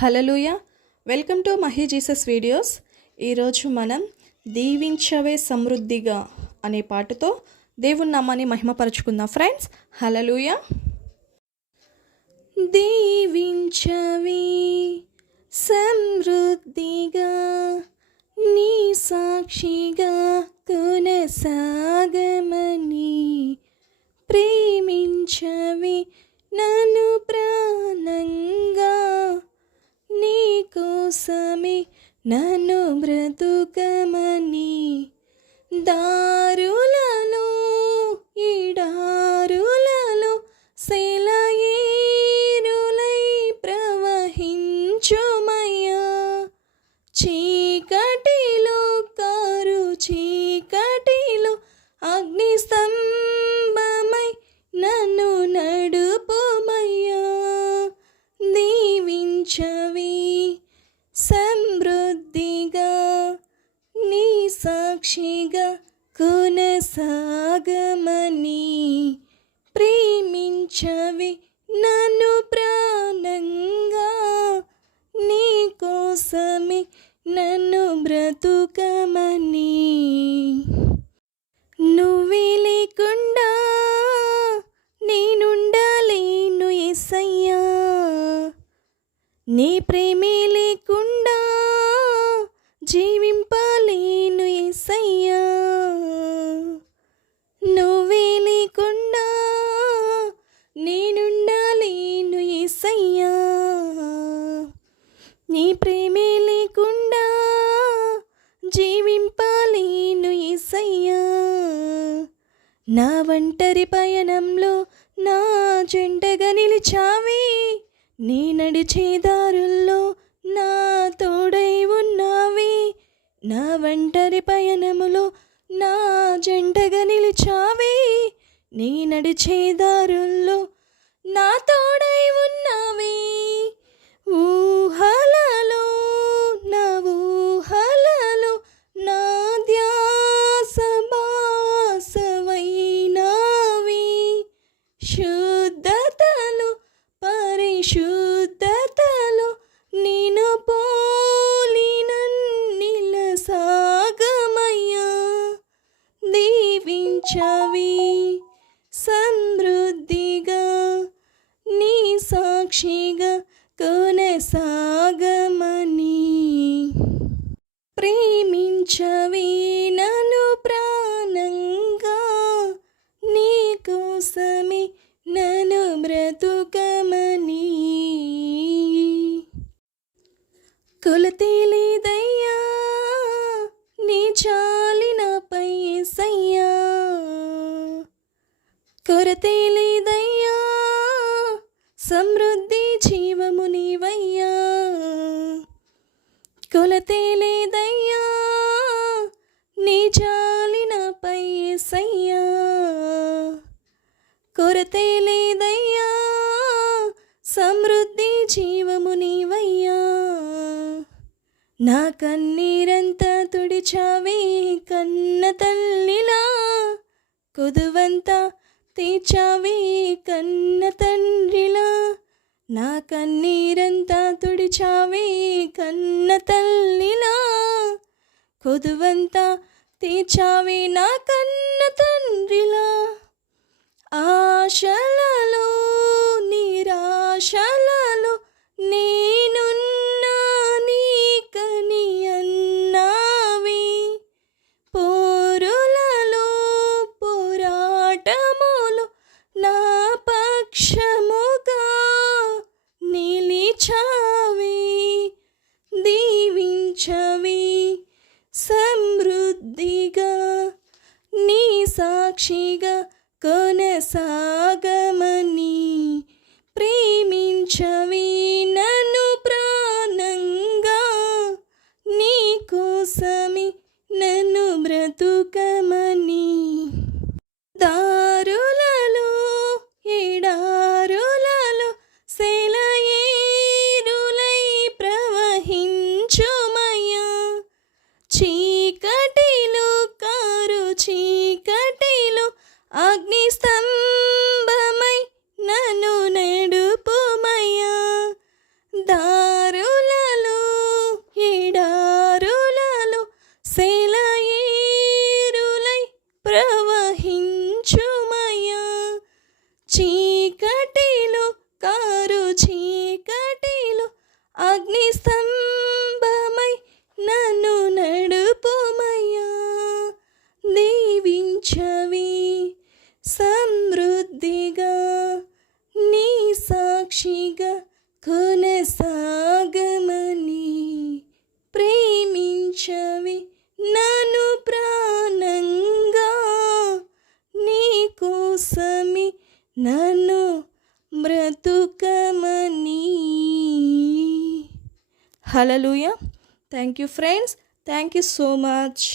Hallelujah. Welcome to Mahi Jesus videos. ఈరోజు మనం దీవించవే సమృద్ధిగా అనే పాటతో దేవుని నామాన్ని మహిమపరచుకుందాం ఫ్రెండ్స్. హల్లెలూయా. దీవించవే సమృద్ధిగా నీ సాక్షిగా కొనసాగమని, ప్రేమించవే నన్ను ప్రాణంగా, నీ కోసమే నన్ను బ్రతుకమని, దారులలో ఈడారులలో సెలయేరులై ప్రవహించుమయ్యా, చీకటిలో కారు చీకటిలో అగ్ని స్తంభమై నన్ను నడుపుమయ్యా, దీవించవే సమృద్ధిగా నీ సాక్షిగా కొనసాగమని, ప్రేమించవే నన్ను ప్రాణంగా, నీ కోసమే నన్ను బ్రతుకమని. నువ్వే లేకుండా నేనుండలేను యేసయ్యా, నీ ప్రేమే లేకుండా జీవింపలేను యేసయ్యా, నువ్వే లేకుండా నేనుండలేను యేసయ్యా, నీ ప్రేమే లేకుండా జీవింపలేను యేసయ్యా, నా ఒంటరి పయనంలో నా జంటగా నిలిచావే, నీ నడిచే దారుల్లో నా తోడై ఉన్నావే, నా ఒంటరి పయనములో నా జంటగా నిలిచావే, నీ నడిచే దారుల్లో నా తోడై ఉన్నావే, ఊహలలో నా ఊహలలో నా ధ్యాస బాసవైనావి, శుద్ధతలో పరిశుద్ధతలో నేను పోలినన్నిల సాగమయ్యా, దీవించవే సమృద్ధిగా నీ సాక్షిగా కొనసాగమని, ప్రేమించవే నన్ను ప్రాణంగా, నీ కోసమే నన్ను బ్రతుకమని, కొలతే లేదయ్యా నీ చాలి నాపై యేసయ్యా, కొరతే లేదయ్యా సమృద్ధి జీవము నీవయ్యా, కొలతే లేదయ్యా నీ చాలి నాపై యేసయ్యా, కొరతే లేదయ్యా సమృద్ధి జీవము నీవయ్యా, నా కన్నీరంతా తుడిచావే కన్న తల్లిలా, కొదువంతా తీర్చావే కన్న తండ్రిలా, నా కన్నీరంతా తుడిచావే కన్న తల్లిలా, కొదువంతా తీర్చావే నా కన్న తండ్రిలా, ఆశలలో నిరాశలలో నేనున్నా నీకని అన్నావి, పోరులలో పోరాటములో నా పక్షముగా నిలిచావి, దీవించవి సమృద్ధిగా నీ సాక్షిగా కొనసాగమని, ప్రేమించవే నన్ను ప్రాణంగా, నీ కోసమే నన్ను బ్రతుకమని, దారులలో ఎడారులలో సెలయేరులై ప్రవహించుమయ్యా, చీకటిలో కారు చీకటిలో అగ్ని స్తంభమై చీకటిలో అగ్ని స్తంభమై నన్ను నడుపుమయ్యా. దీవించవి సమృద్ధిగా నీ సాక్షిగా కొనసాగమని. ప్రేమించవి నన్ను ప్రాణంగా నీ కోసమే నన్ను బ్రతుకమని. హల్లెలూయా. Thank you friends. Thank you so much.